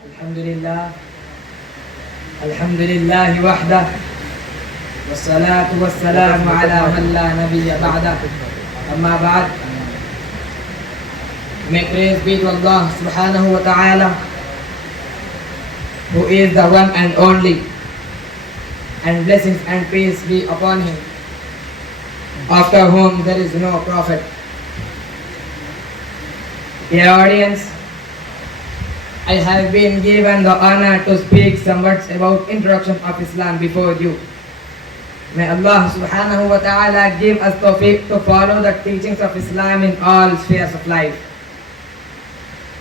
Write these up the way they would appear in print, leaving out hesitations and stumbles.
الحمد لله وحده والصلاة والسلام على من لا نبي بعده أما بعد. May praise be to Allah subhanahu wa ta'ala, who is the one and only, and blessings and peace be upon him, after whom there is no prophet. Dear audience, I have been given the honor to speak some words about introduction of Islam before you. May Allah subhanahu wa ta'ala give us tawfiq to follow the teachings of Islam in all spheres of life.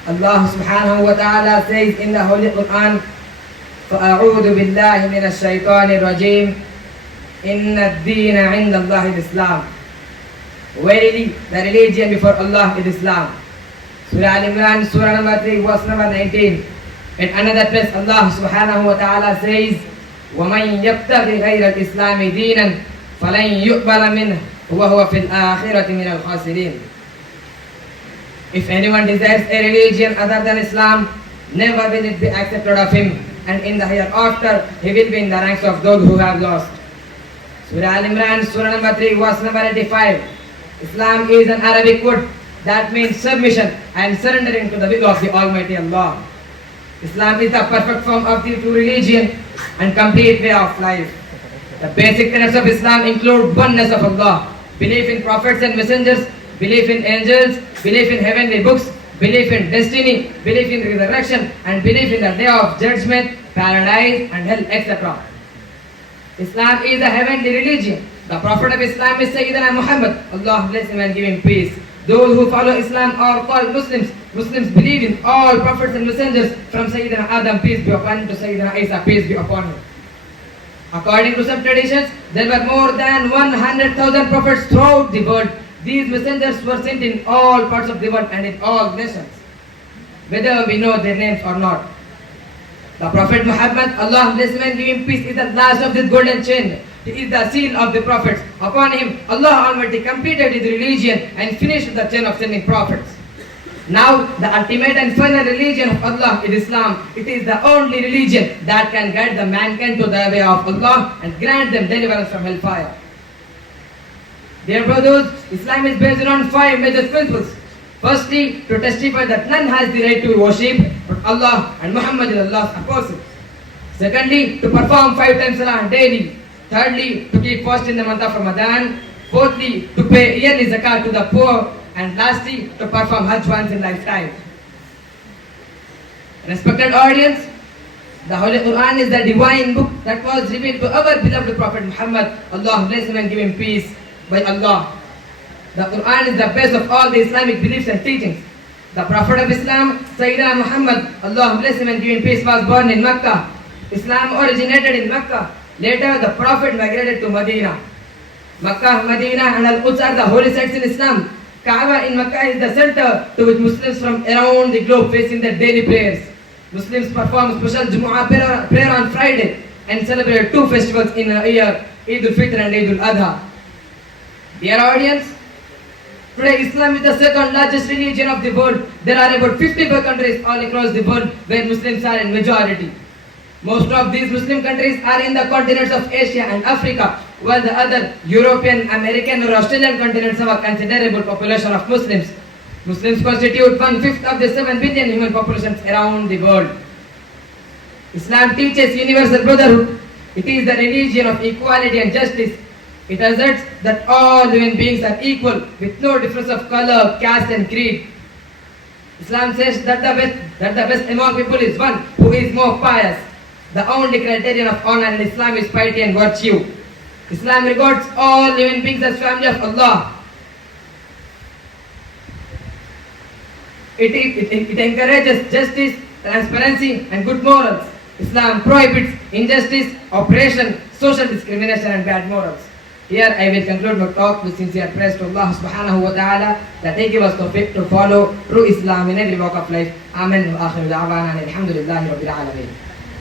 Allah subhanahu wa ta'ala says in the Holy Quran, فَأَعُوذُ بِاللَّهِ مِنَ الشَّيْطَانِ الرَّجِيمِ إِنَّ الدِّينَ عِنْدَ اللَّهِ الْإِسْلَامِ. Verily, the religion before Allah is Islam. Surah Al-Imran, Surah number 3, verse number 19. In another place, Allah subhanahu wa ta'ala says, وَمَنْ يَبْتَغِ غَيْرَ الْإِسْلَامِ دِينًا فَلَنْ يُقْبَلَ مِنْهُ وَهُوَ فِي الْآخِرَةِ مِنَ الْخَاسِرِينَ. If anyone desires a religion other than Islam, never will it be accepted of him, and in the hereafter he will be in the ranks of those who have lost. Surah Al-Imran, Surah number 3, verse number 85. Islam is an Arabic word that means submission and surrendering to the will of the Almighty Allah. Islam is the perfect form of the true religion and complete way of life. The basic tenets of Islam include oneness of Allah, belief in prophets and messengers, belief in angels, belief in heavenly books, belief in destiny, belief in resurrection, and belief in the day of judgment, paradise and hell, etc. Islam is a heavenly religion. The Prophet of Islam is Sayyidina Muhammad. Allah bless him and give him peace. Those who follow Islam are called Muslims. Muslims believe in all prophets and messengers from Sayyidina Adam, peace be upon him, to Sayyidina Isa, peace be upon him. According to some traditions, there were more than 100,000 prophets throughout the world. These messengers were sent in all parts of the world and in all nations, whether we know their names or not. The Prophet Muhammad, Allah bless him and give him peace, is the last of this golden chain. He is the seal of the prophets. Upon him, Allah Almighty completed his religion and finished the chain of sending prophets. Now, the ultimate and final religion of Allah is Islam. It is the only religion that can guide the mankind to the way of Allah and grant them deliverance from hellfire. Dear brothers, Islam is based on 5 major principles. Firstly, to testify that none has the right to worship but Allah and Muhammad is Allah's apostle. Secondly, to perform 5 times salah daily. Thirdly, to keep fast in the month of Ramadan. Fourthly, to pay yearly zakat to the poor. And lastly, to perform Hajj once in lifetime. Respected audience, the Holy Quran is the divine book that was revealed to our beloved Prophet Muhammad. Allah bless him and give him peace by Allah. The Quran is the best of all the Islamic beliefs and teachings. The Prophet of Islam, Sayyidina Muhammad, Allah bless him and give him peace, was born in Mecca. Islam originated in Mecca. Later, the Prophet migrated to Medina. Mecca, Medina and Al-Quds are the holy sites in Islam. Kaaba in Mecca is the center to which Muslims from around the globe facing their daily prayers. Muslims perform special Jumu'ah prayer on Friday and celebrate 2 festivals in a year, Eid al-Fitr and Eid al-Adha. Dear audience, today Islam is the second largest religion of the world. There are about 54 countries all across the world where Muslims are in majority. Most of these Muslim countries are in the continents of Asia and Africa, while the other European, American or Australian continents have a considerable population of Muslims. Muslims constitute 1/5 of the 7 billion human populations around the world. Islam teaches universal brotherhood. It is the religion of equality and justice. It asserts that all human beings are equal with no difference of color, caste and creed. Islam says that the best among people is one who is more pious. The only criterion of honor in Islam is piety and virtue. Islam regards all human beings as family of Allah. It encourages justice, transparency and good morals. Islam prohibits injustice, oppression, social discrimination and bad morals. Here I will conclude my talk with sincere praise to Allah subhanahu wa ta'ala that He give us tawfiq to follow true Islam in every walk of life. Amen. Wa akhiru da'wana alhamdulillahi rabbil alameen.